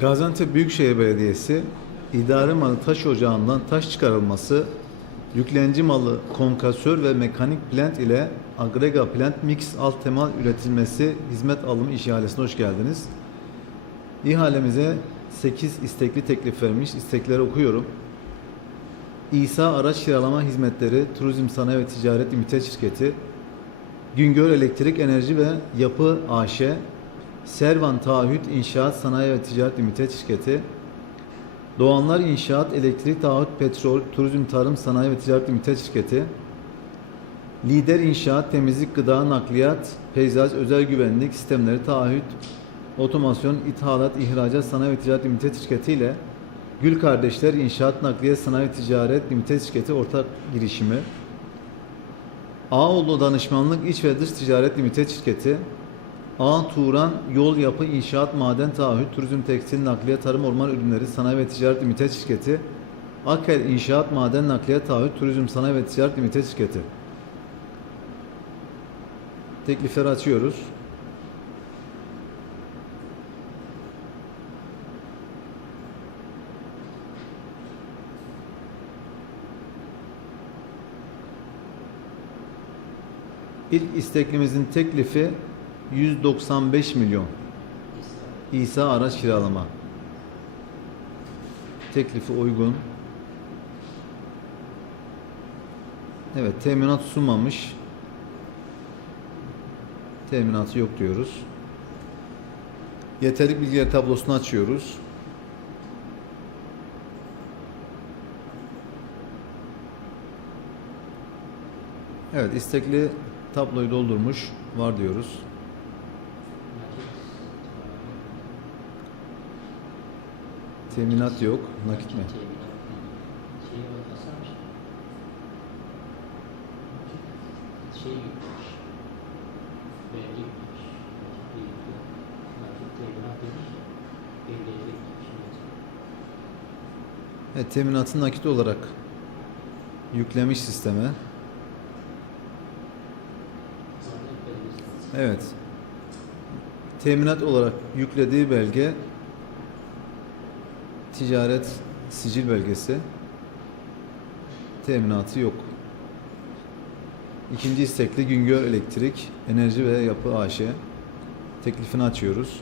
Gaziantep Büyükşehir Belediyesi idare malı taş ocağından taş çıkarılması, yüklenci malı konkasör ve mekanik plant ile agrega plant mix alt temel üretilmesi hizmet alımı ihalesine hoş geldiniz. İhalemize 8 istekli teklif vermiş. İstekleri okuyorum. İsa Araç Kiralama Hizmetleri Turizm Sanayi ve Ticaret Limited Şirketi Güngör Elektrik Enerji ve Yapı AŞ Servan Taahhüt İnşaat Sanayi ve Ticaret Limited Şirketi Doğanlar İnşaat Elektrik Taahhüt Petrol Turizm Tarım Sanayi ve Ticaret Limited Şirketi Lider İnşaat Temizlik Gıda Nakliyat Peyzaj Özel Güvenlik Sistemleri Taahhüt Otomasyon İthalat İhracat Sanayi ve Ticaret Limited Şirketi ile Gül Kardeşler İnşaat Nakliye Sanayi ve Ticaret Limited Şirketi ortak girişimi Ağoğlu Danışmanlık İç ve Dış Ticaret Limited Şirketi A. Turan Yol Yapı İnşaat Maden Taahhüt Turizm Tekstil Nakliye Tarım Orman Ürünleri Sanayi ve Ticaret Limited Şirketi Akel İnşaat Maden Nakliye Taahhüt Turizm Sanayi ve Ticaret Limited Şirketi Teklifleri açıyoruz. İlk isteklimizin teklifi 195 milyon. İsa araç kiralama. Teklifi uygun. Evet, teminat sunmamış. Teminatı yok diyoruz. Yeterlik bilgiler tablosunu açıyoruz. Evet, istekli tabloyu doldurmuş. Var diyoruz. Teminat yok. Nakit mi? Şey. Nakit. Evet, teminatı nakit olarak yüklemiş sisteme. Evet. Teminat olarak yüklediği belge ticaret sicil belgesi. Teminatı yok. İkinci istekli Güngör Elektrik, Enerji ve Yapı AŞ. Teklifini açıyoruz.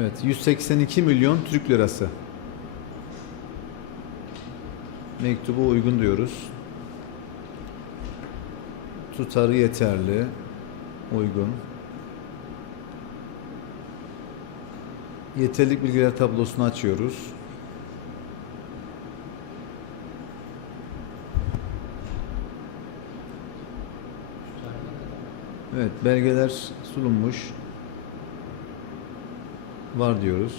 Evet, 182 milyon Türk lirası. Mektubu uygun diyoruz. Tutarı yeterli, uygun. Yeterlik bilgiler tablosunu açıyoruz. Evet, belgeler sunulmuş. Var diyoruz.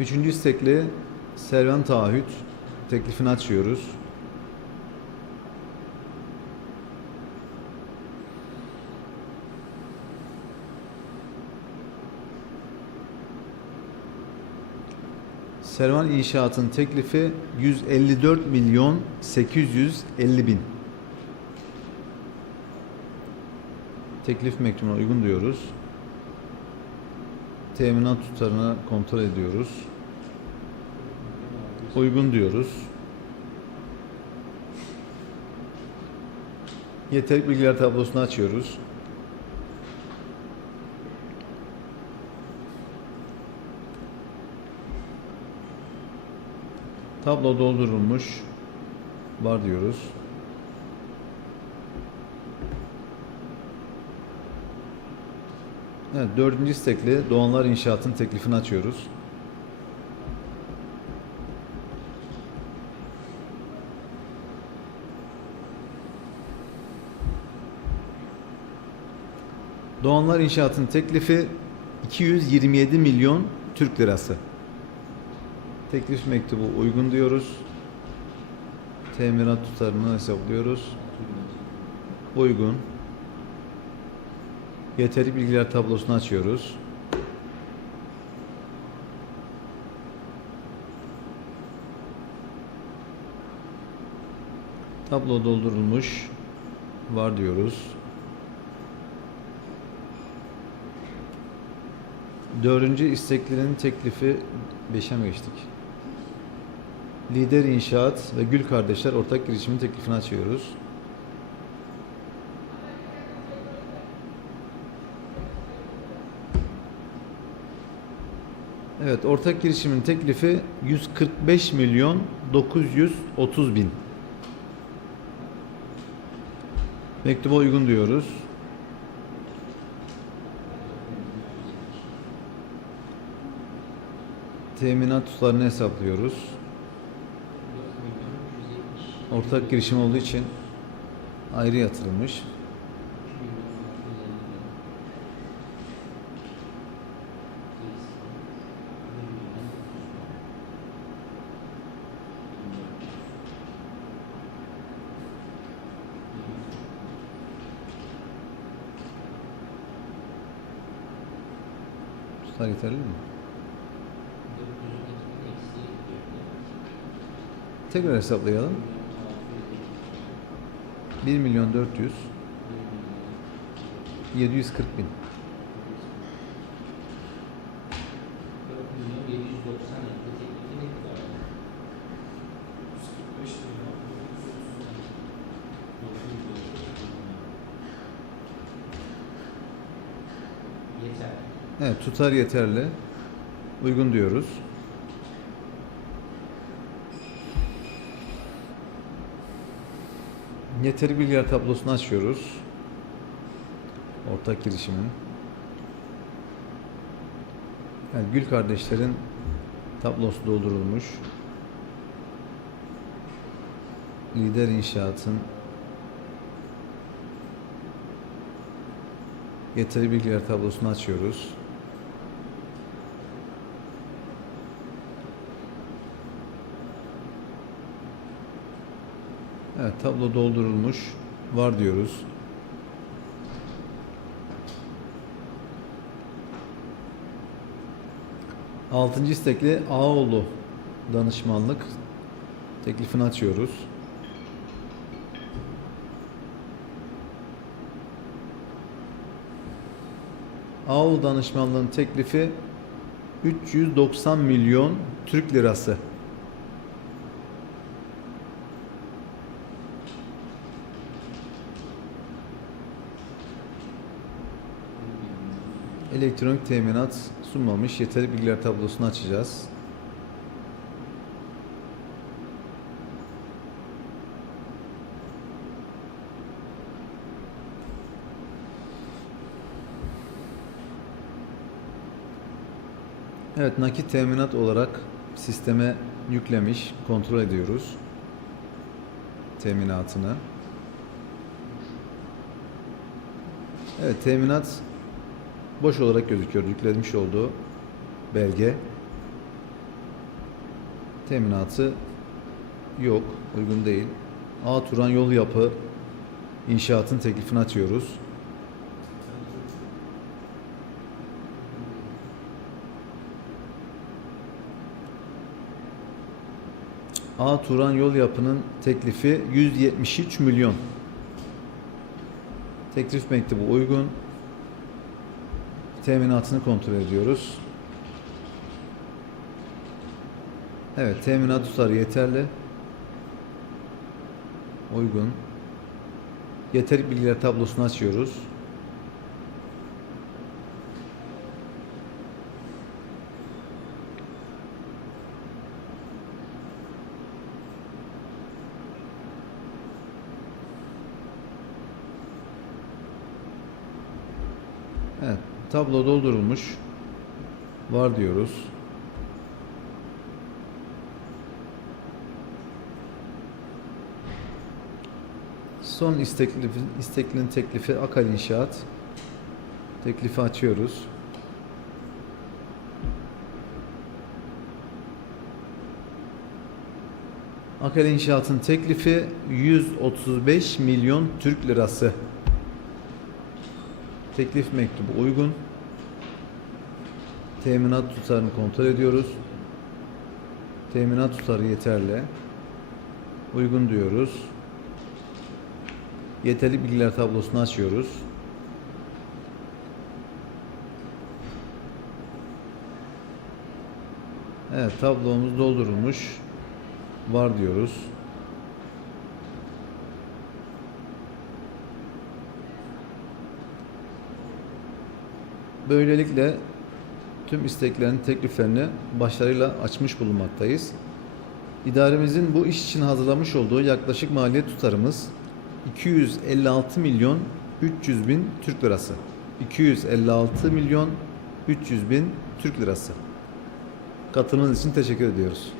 Üçüncü istekli Servan Taahhüt teklifini açıyoruz. Servan İnşaat'ın teklifi 154 milyon 850 bin. Teklif mektubuna uygun diyoruz. Teminat tutarını kontrol ediyoruz. Uygun diyoruz. Yeterlik bilgiler tablosunu açıyoruz. Tablo doldurulmuş. Var diyoruz. Evet, dördüncü istekli Doğanlar İnşaat'ın teklifini açıyoruz. Doğanlar İnşaat'ın teklifi 227 milyon Türk lirası. Teklif mektubu uygun diyoruz. Teminat tutarını hesaplıyoruz. Uygun. Yeterli bilgiler tablosunu açıyoruz. Tablo doldurulmuş. Var diyoruz. Dördüncü isteklinin teklifi 5'e mi geçtik? Lider İnşaat ve Gül Kardeşler ortak girişimin teklifini açıyoruz. Evet, ortak girişimin teklifi 145 milyon 930 bin. Mektuba uygun diyoruz. Teminat tutarını hesaplıyoruz. 4 milyon 370. Ortak girişim olduğu için ayrı yatırılmış. 3 milyon 650 bin. Gerisi 1 milyon 900 bin. Tutar yeterli mi? 412 bin eksi 4 Tekrar hesaplayalım. 1 milyon 400 740 bin. 4 milyon 790 etti. Teklifi ne kadar? 145 milyon 930 Yeter. Evet, tutar yeterli. Uygun diyoruz. Yeteri bilgiler tablosunu açıyoruz. Ortak girişimin. Yani Gül kardeşlerin tablosu doldurulmuş. Lider İnşaat'ın Yeteri bilgiler tablosunu açıyoruz. Evet tablo doldurulmuş. Var diyoruz. Altıncı istekli Ağoğlu danışmanlık teklifini açıyoruz. Ağoğlu danışmanlığın teklifi 390 milyon Türk lirası. Elektronik teminat sunmamış. Yeterli bilgiler tablosunu açacağız. Evet, nakit teminat olarak sisteme yüklemiş, kontrol ediyoruz teminatını. Evet, teminat boş olarak gözüküyor yüklenmiş olduğu belge. Teminatı yok, uygun değil. A Turan yol yapı inşaatın teklifini açıyoruz. A Turan yol yapının teklifi 173 milyon. Teklif mektubu uygun. Teminatını kontrol ediyoruz. Evet, teminat tutarı yeterli. Uygun. Yeterli bilgiler tablosunu açıyoruz. Evet, tablo doldurulmuş. Var diyoruz. Son istekli, isteklinin teklifi Akal İnşaat. Teklifi açıyoruz. Akel İnşaat'ın teklifi 135 milyon Türk lirası. Teklif mektubu uygun. Teminat tutarını kontrol ediyoruz. Teminat tutarı yeterli. Uygun diyoruz. Yeterli bilgiler tablosunu açıyoruz. Evet tablomuz doldurulmuş. Var diyoruz. Böylelikle tüm isteklerin tekliflerini başarıyla açmış bulunmaktayız. İdaremizin bu iş için hazırlamış olduğu yaklaşık maliyet tutarımız 256 milyon 300 bin Türk lirası. 256 milyon 300 bin Türk lirası. Katılımınız için teşekkür ediyoruz.